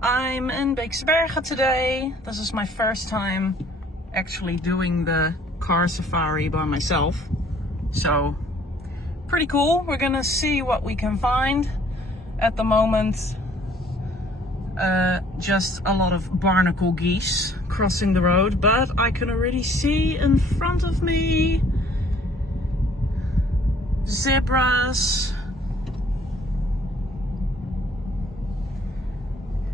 I'm in Beekse Bergen today. This is my first time actually doing the car safari by myself. So, pretty cool. We're gonna see what we can find. At the moment, just a lot of barnacle geese crossing the road, but I can already see in front of me zebras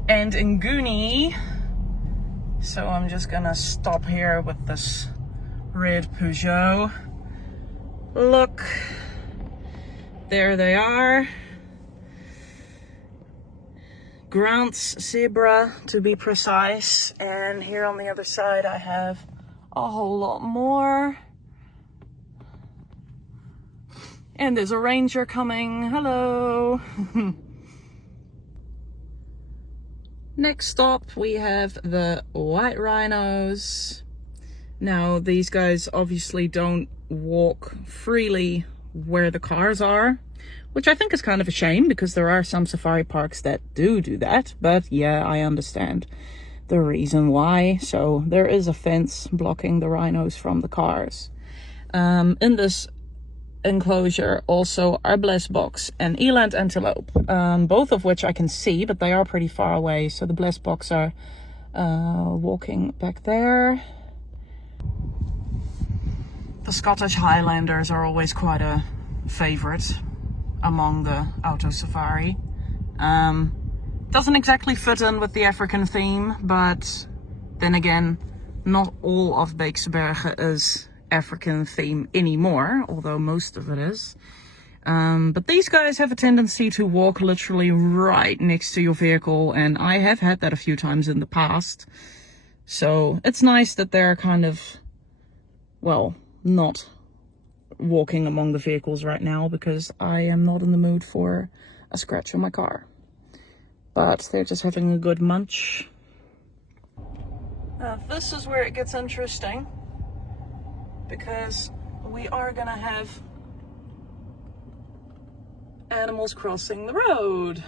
and nguni. So I'm just gonna stop here with this red Peugeot. Look, there they are. Grant's zebra, to be precise. And here on the other side I have a whole lot more. And there's a ranger coming. Hello. Next stop we have the white rhinos. Now these guys obviously don't walk freely where the cars are, which I think is kind of a shame because there are some safari parks that do that. But yeah, I understand the reason why. So there is a fence blocking the rhinos from the cars. In this enclosure also are blesboks and eland antelope, both of which I can see, but they are pretty far away. So the blesboks are walking back there. The Scottish Highlanders are always quite a favorite among the auto safari. Doesn't exactly fit in with the African theme, but then again, not all of Beekse Bergen is African theme anymore, although most of it is. But these guys have a tendency to walk literally right next to your vehicle, and I have had that a few times in the past. So it's nice that they're kind of, well, not walking among the vehicles right now, because I am not in the mood for a scratch on my car. But they're just having a good munch. Now this is where it gets interesting, because we are gonna have animals crossing the road,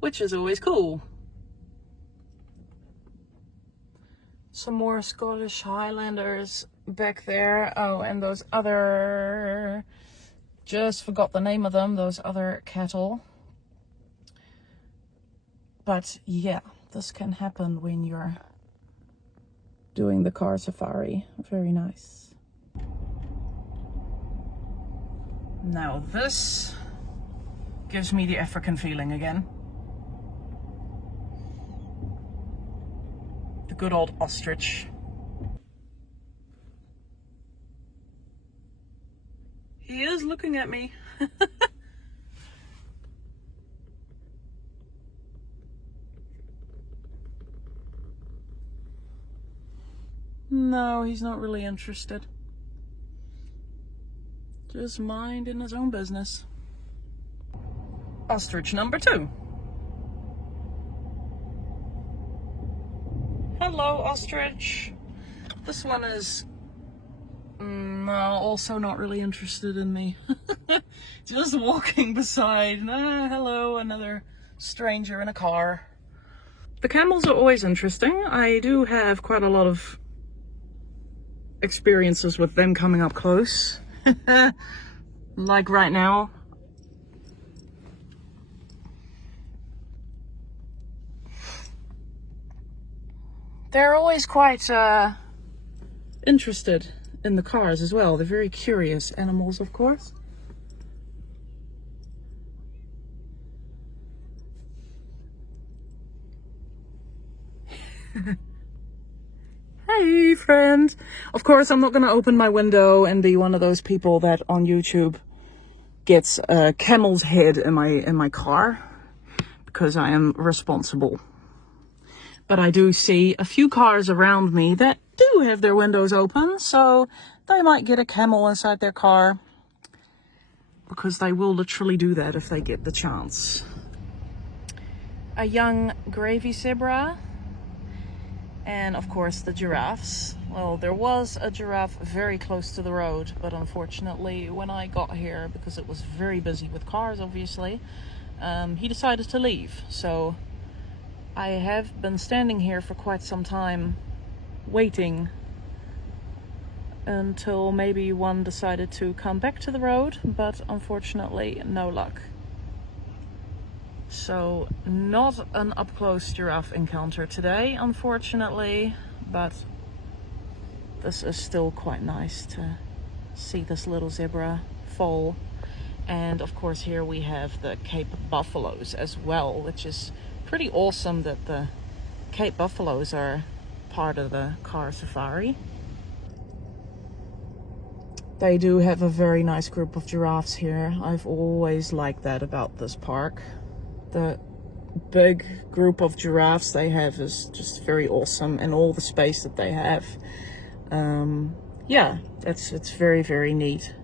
which is always cool. Some more Scottish Highlanders back there. Oh, and those other, just forgot the name of them, those other cattle. But yeah, this can happen when you're doing the car safari. Very nice. Now this gives me the African feeling again. The good old ostrich. He is looking at me. No, he's not really interested. Just minding his own business. Ostrich number 2. Hello, ostrich. This one is also not really interested in me. Just walking beside. Hello, another stranger in a car. The camels are always interesting. I do have quite a lot of experiences with them coming up close. Like right now. They're always quite interested in the cars as well. They're very curious animals, of course. Hey, friend. Of course, I'm not going to open my window and be one of those people that on YouTube gets a camel's head in my car, because I am responsible. But I do see a few cars around me that do have their windows open, so they might get a camel inside their car, because they will literally do that if they get the chance. A young gravy zebra, and of course the giraffes. Well, there was a giraffe very close to the road, but unfortunately when I got here, because it was very busy with cars obviously, he decided to leave. So I have been standing here for quite some time waiting until maybe one decided to come back to the road, but unfortunately no luck. So not an up-close giraffe encounter today, unfortunately, but this is still quite nice to see this little zebra fall. And of course here we have the Cape buffaloes as well, which is pretty awesome that the Cape buffaloes are part of the car safari. They do have a very nice group of giraffes here. I've always liked that about this park. The big group of giraffes they have is just very awesome, and all the space that they have. Yeah, it's very, very neat.